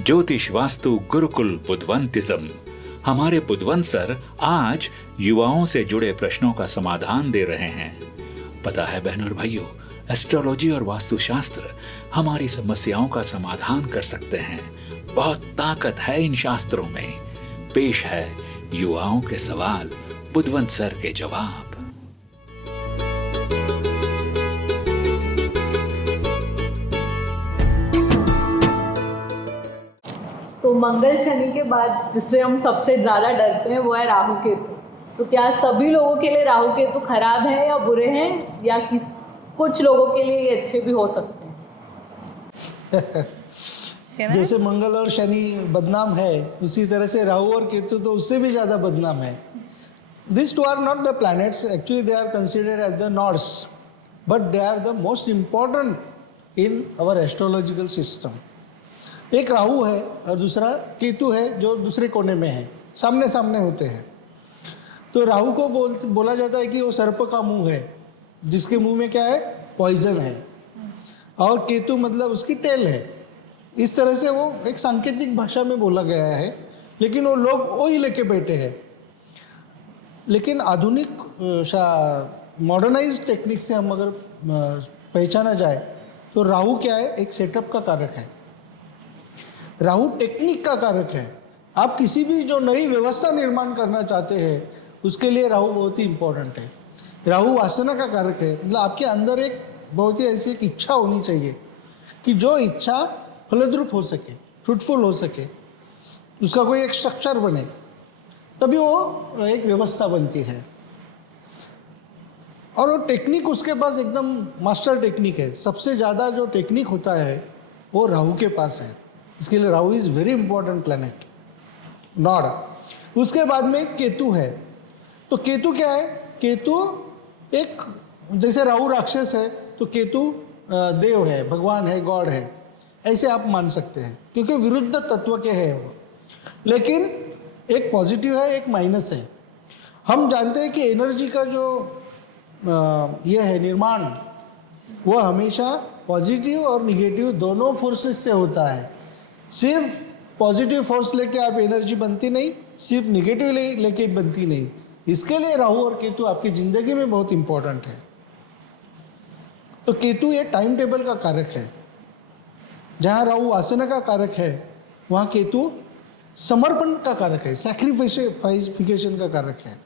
ज्योतिष वास्तु गुरुकुल बुधवंतिज्म। हमारे बुधवंत सर आज युवाओं से जुड़े प्रश्नों का समाधान दे रहे हैं। पता है बहनों और भाइयों, एस्ट्रोलॉजी और वास्तुशास्त्र हमारी समस्याओं का समाधान कर सकते हैं। बहुत ताकत है इन शास्त्रों में। पेश है युवाओं के सवाल, बुधवंत सर के जवाब। तो मंगल शनि के बाद जिससे हम सबसे ज़्यादा डरते हैं वो है राहु केतु। तो क्या सभी लोगों के लिए राहु केतु खराब है या बुरे हैं, या कुछ लोगों के लिए ये अच्छे भी हो सकते हैं? जैसे मंगल और शनि बदनाम है, उसी तरह से राहु और केतु तो उससे भी ज़्यादा बदनाम है। This two are not the planets, actually they are considered as the nodes, but they are the most important in our astrological system. एक राहु है और दूसरा केतु है जो दूसरे कोने में है, सामने सामने होते हैं। तो राहु को बोला जाता है कि वो सर्प का मुंह है, जिसके मुंह में क्या है, पॉइजन है, और केतु मतलब उसकी टेल है। इस तरह से वो एक सांकेतिक भाषा में बोला गया है, लेकिन वो लोग वही लेके बैठे हैं। लेकिन आधुनिक मॉडर्नाइज टेक्निक से हम अगर पहचाना जाए तो राहु क्या है, एक सेटअप का कारक है। राहु टेक्निक का कारक है। आप किसी भी जो नई व्यवस्था निर्माण करना चाहते हैं उसके लिए राहु बहुत ही इम्पोर्टेंट है। राहु वासना का कारक है, मतलब आपके अंदर एक बहुत ही ऐसी एक इच्छा होनी चाहिए कि जो इच्छा फलद्रुप हो सके, फ्रूटफुल हो सके, उसका कोई एक स्ट्रक्चर बने, तभी वो एक व्यवस्था बनती है। और वो टेक्निक उसके पास एकदम मास्टर टेक्निक है। सबसे ज़्यादा जो टेक्निक होता है वो राहु के पास है। इसके लिए Rahu is very important planet, node. उसके बाद में केतु है। तो केतु क्या है, केतु एक, जैसे राहु राक्षस है तो केतु देव है, भगवान है, गॉड है, ऐसे आप मान सकते हैं, क्योंकि विरुद्ध तत्व के हैं वो। लेकिन एक पॉजिटिव है, एक माइनस है। हम जानते हैं कि एनर्जी का जो ये है निर्माण, वो हमेशा पॉजिटिव और निगेटिव दोनों फोर्सेस से होता है। सिर्फ पॉजिटिव फोर्स लेके आप एनर्जी बनती नहीं, सिर्फ निगेटिव लेके बनती नहीं। इसके लिए राहु और केतु आपकी ज़िंदगी में बहुत इम्पोर्टेंट है। तो केतु ये टाइम टेबल का कारक है। जहाँ राहु आसना का कारक है, वहाँ केतु समर्पण का कारक है, सैक्रिफिकेशन का कारक है।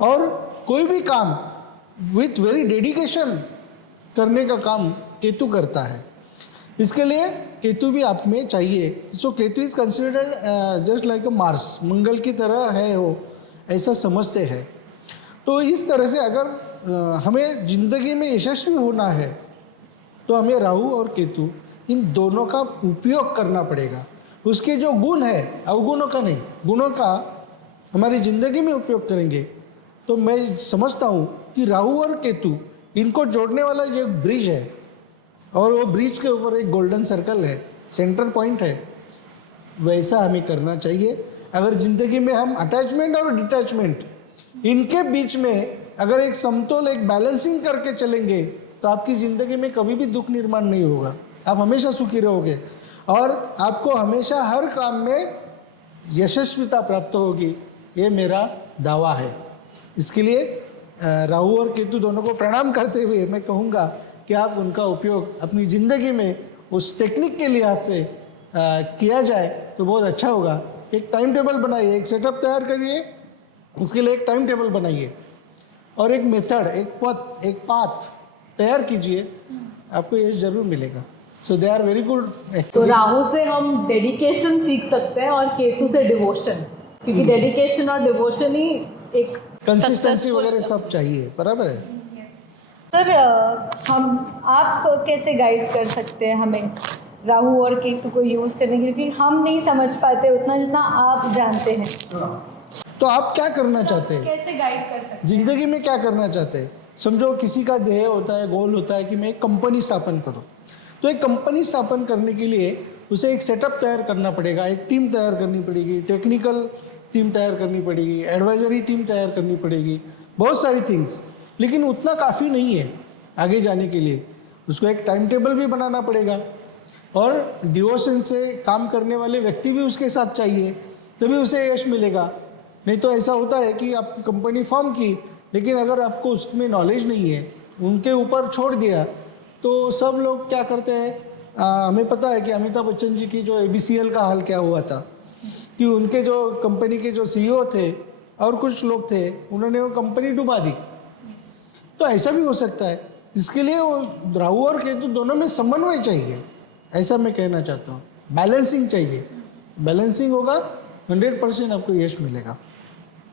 और कोई भी काम विथ वेरी डेडिकेशन करने का काम केतु करता है। इसके लिए केतु भी आप में चाहिए। So Ketu is considered just like a Mars, Mangal की तरह है वो, ऐसा समझते हैं। तो इस तरह से अगर हमें जिंदगी में यशस्वी होना है तो हमें राहु और केतु इन दोनों का उपयोग करना पड़ेगा। उसके जो गुण है, अवगुणों का नहीं, गुणों का हमारी ज़िंदगी में उपयोग करेंगे तो मैं समझता हूँ कि राहु और केतु इनको जोड़ने वाला ये ब्रिज है, और वो ब्रिज के ऊपर एक गोल्डन सर्कल है, सेंटर पॉइंट है। वैसा हमें करना चाहिए। अगर ज़िंदगी में हम अटैचमेंट और डिटैचमेंट इनके बीच में अगर एक समतोल, एक बैलेंसिंग करके चलेंगे तो आपकी ज़िंदगी में कभी भी दुख निर्माण नहीं होगा। आप हमेशा सुखी रहोगे और आपको हमेशा हर काम में यशस्विता प्राप्त होगी। ये मेरा दावा है। इसके लिए राहु और केतु दोनों को प्रणाम करते हुए मैं कहूँगा कि आप उनका उपयोग अपनी ज़िंदगी में उस टेक्निक के लिहाज से किया जाए तो बहुत अच्छा होगा। एक टाइम टेबल बनाइए, एक सेटअप तैयार करिए, उसके लिए एक टाइम टेबल बनाइए और एक मेथड, एक पथ, एक पाथ तैयार कीजिए, आपको ये ज़रूर मिलेगा। सो दे आर वेरी गुड। तो राहु से हम डेडिकेशन सीख सकते हैं और केतु से डिवोशन, क्योंकि डेडिकेशन और डिवोशन ही एक कंसिस्टेंसी वगैरह सब चाहिए, बराबर है। सर, आप कैसे गाइड कर सकते हैं हमें राहु और केतु को यूज़ करने के लिए, क्योंकि हम नहीं समझ पाते उतना जितना आप जानते हैं। तो आप क्या करना चाहते हैं, कैसे गाइड कर सकते हैं जिंदगी में क्या करना चाहते हैं? समझो किसी का ध्येय होता है, गोल होता है कि मैं एक कंपनी स्थापन करूं। तो एक कंपनी स्थापन करने के लिए उसे एक सेटअप तैयार करना पड़ेगा, एक टीम तैयार करनी पड़ेगी, टेक्निकल टीम तैयार करनी पड़ेगी, एडवाइजरी टीम तैयार करनी पड़ेगी, बहुत सारी थिंग्स। लेकिन उतना काफ़ी नहीं है आगे जाने के लिए। उसको एक टाइम टेबल भी बनाना पड़ेगा। और डिवोशन से काम करने वाले व्यक्ति भी उसके साथ चाहिए, तभी उसे यश मिलेगा। नहीं तो ऐसा होता है कि आप कंपनी फॉर्म की, लेकिन अगर आपको उसमें नॉलेज नहीं है, उनके ऊपर छोड़ दिया, तो सब लोग क्या करते हैं, हमें पता है कि अमिताभ बच्चन जी की जो ABCL का हाल क्या हुआ था, कि उनके जो कंपनी के जो CEO थे और कुछ लोग थे, उन्होंने वो कंपनी डुबा दी। तो ऐसा भी हो सकता है। इसके लिए वो राहु और केतु दोनों में समन्वय चाहिए, ऐसा मैं कहना चाहता हूँ। बैलेंसिंग चाहिए, बैलेंसिंग होगा 100% आपको यश मिलेगा।